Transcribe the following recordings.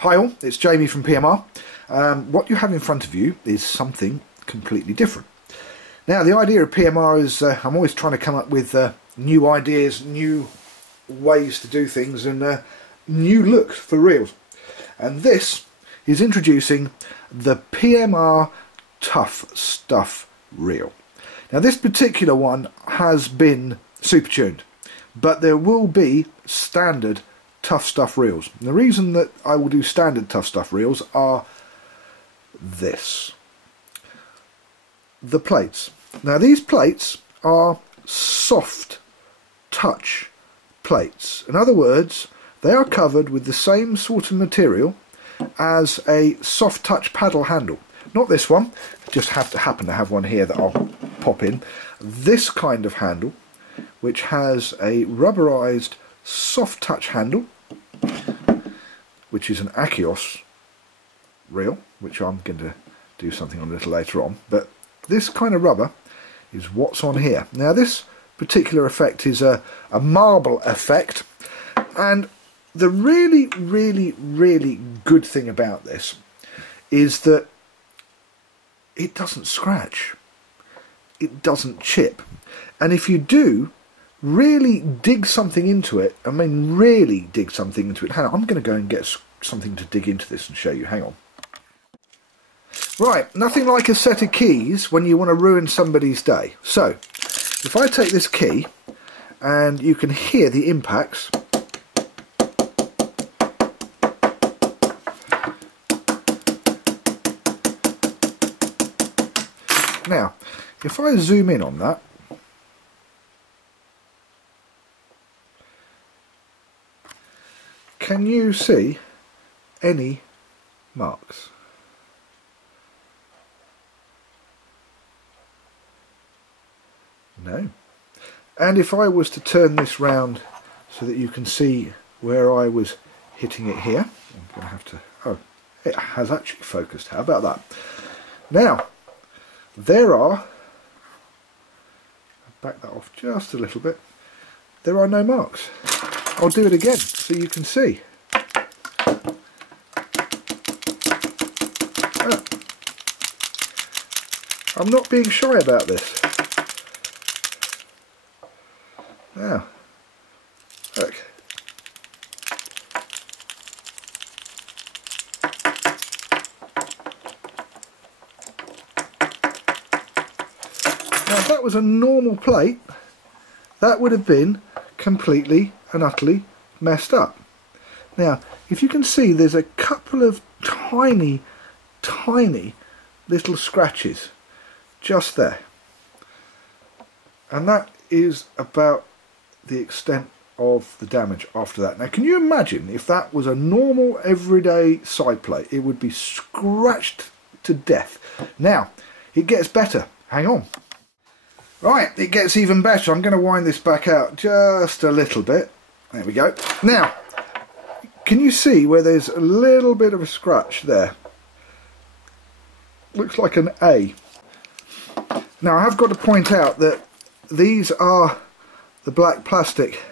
Hi all, it's Jamie from PMR. What you have in front of you is something completely different. Now the idea of PMR is I'm always trying to come up with new ideas, new ways to do things and new looks for reels. And this is introducing the PMR Tuff Stuff reel. Now this particular one has been super tuned, but there will be standard Tuff Stuff reels. And the reason that I will do standard Tuff Stuff reels are this. The plates. Now these plates are soft touch plates. In other words, they are covered with the same sort of material as a soft touch paddle handle. Not this one, just happen to have one here that I'll pop in. This kind of handle, which has a rubberized soft touch handle, which is an Achios reel, which I'm going to do something on a little later on, but this kind of rubber is what's on here. Now this particular effect is a marble effect, and the really good thing about this is that it doesn't scratch, it doesn't chip, and if you do really dig something into it, I mean really dig something into it. Hang on, I'm going to go and get something to dig into this and show you. Hang on. Right, nothing like a set of keys when you want to ruin somebody's day. So, if I take this key, and you can hear the impacts. Now, if I zoom in on that, can you see any marks? No. And if I was to turn this round so that you can see where I was hitting it here, I'm going to have to, oh, it has actually focused. How about that? Now, there are, I'll back that off just a little bit, there are no marks. I'll do it again so you can see. I'm not being shy about this. Now, look. Now if that was a normal plate, that would have been completely and utterly messed up. Now, if you can see, there's a couple of tiny little scratches just there. And that is about the extent of the damage after that. Now, can you imagine if that was a normal everyday side plate? It would be scratched to death. Now, it gets better. Hang on. Right, it gets even better. I'm going to wind this back out just a little bit. There we go. Now, can you see where there's a little bit of a scratch there? Looks like an A. Now, I have got to point out that these are the black plastic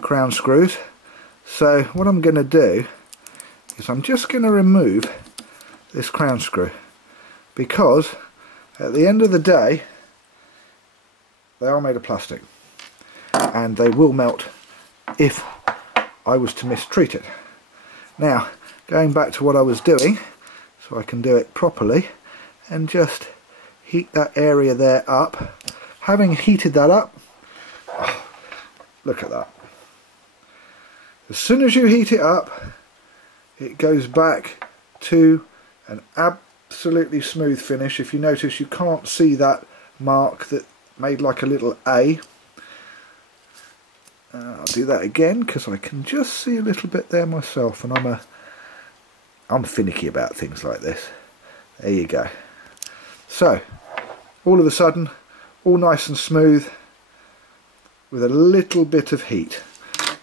crown screws. So what I'm going to do is I'm just going to remove this crown screw, because at the end of the day they are made of plastic and they will melt if I was to mistreat it. Now, going back to what I was doing, so I can do it properly, and just heat that area there up. Having heated that up, oh, look at that. As soon as you heat it up, it goes back to an absolutely smooth finish. If you notice, you can't see that mark that made like a little A. I'll do that again because I can just see a little bit there myself, and I'm finicky about things like this. There you go. So, all of a sudden, all nice and smooth with a little bit of heat.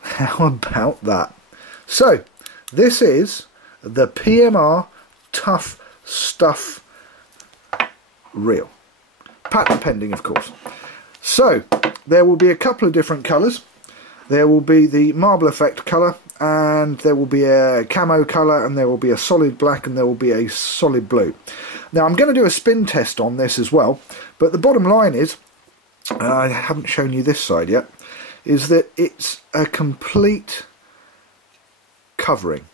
How about that? So, this is the PMR Tuff Stuff reel. Patent pending, of course. So, there will be a couple of different colours. there will be the marble effect colour, and there will be a camo colour, and there will be a solid black, and there will be a solid blue. Now I'm going to do a spin test on this as well, but the bottom line is, I haven't shown you this side yet, is that it's a complete covering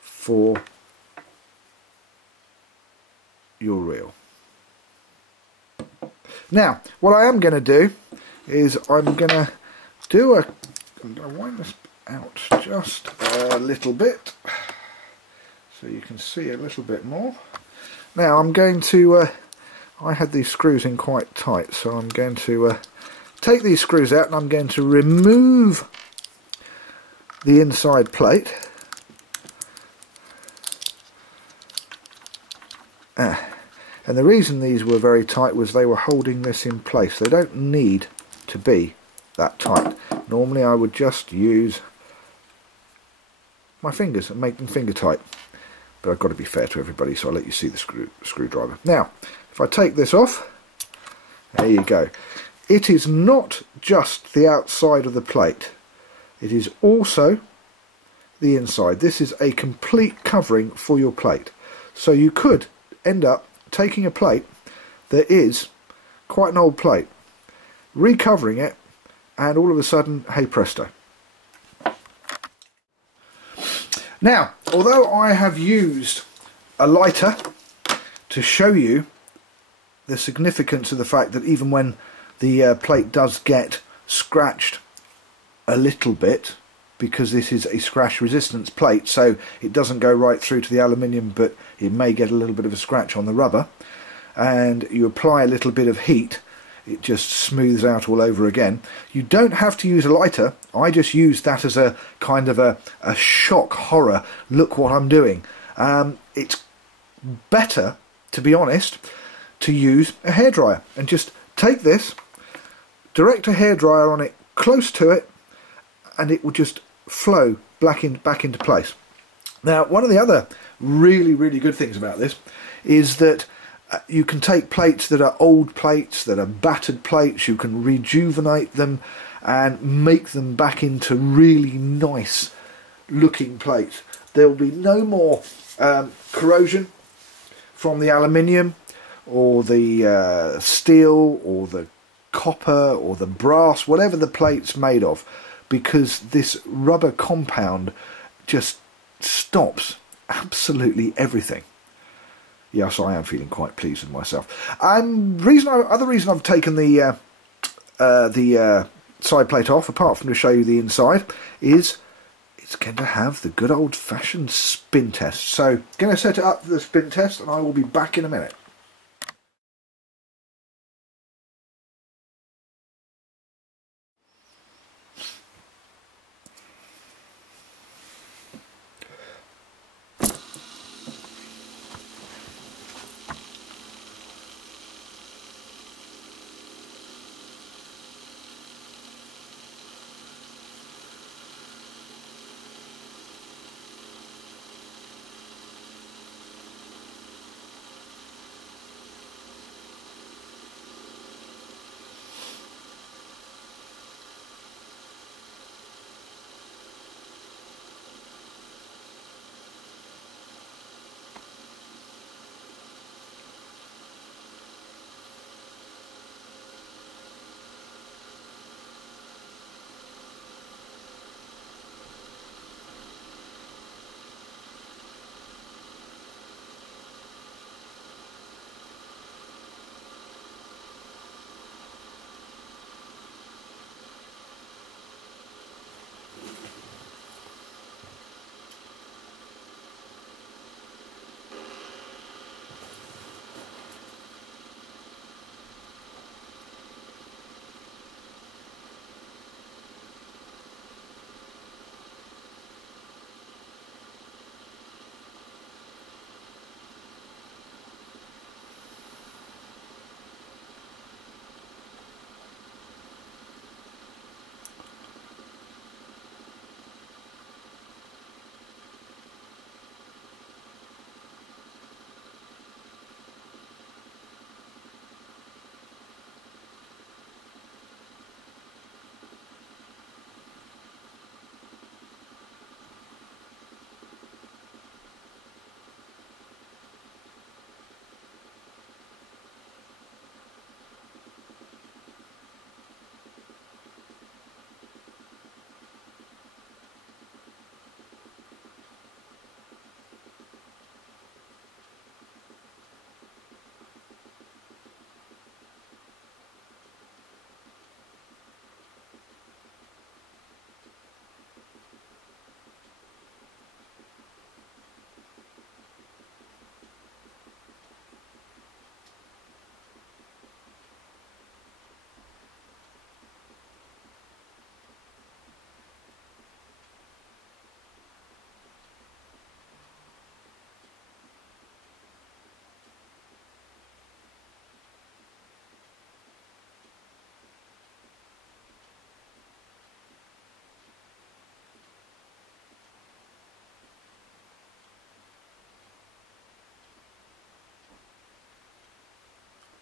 for your reel. Now what I am going to do is I'm going to wind this out just a little bit so you can see a little bit more. Now I'm going to, I had these screws in quite tight, so I'm going to take these screws out and I'm going to remove the inside plate. And the reason these were very tight was they were holding this in place. They don't need to be that tight. Normally I would just use my fingers and make them finger tight. But I've got to be fair to everybody, so I'll let you see the screwdriver. Now, if I take this off, there you go. It is not just the outside of the plate. It is also the inside. This is a complete covering for your plate. So you could end up taking a plate that is quite an old plate, recovering it, and all of a sudden, hey presto. Now, although I have used a lighter to show you the significance of the fact that even when the plate does get scratched a little bit, because this is a scratch resistance plate, so it doesn't go right through to the aluminium, but it may get a little bit of a scratch on the rubber, and you apply a little bit of heat, it just smooths out all over again. You don't have to use a lighter. I just used that as a kind of a shock horror, look what I'm doing. It's better, to be honest, to use a hairdryer and just take this, direct a hairdryer on it close to it, and it will just flow back into place. Now, one of the other really good things about this is that you can take plates that are old plates, that are battered plates, you can rejuvenate them and make them back into really nice looking plates. There will be no more corrosion from the aluminium or the steel or the copper or the brass, whatever the plate's made of, because this rubber compound just stops absolutely everything. Yes, I am feeling quite pleased with myself. Other reason I've taken the side plate off, apart from to show you the inside, is it's going to have the good old-fashioned spin test. So, going to set it up for the spin test, and I will be back in a minute.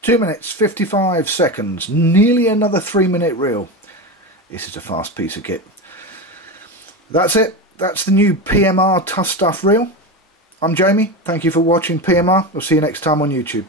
2 minutes 55 seconds, nearly another 3-minute reel. This is a fast piece of kit. That's it. That's the new PMR Tuff Stuff reel. I'm Jamie. Thank you for watching PMR. We'll see you next time on YouTube.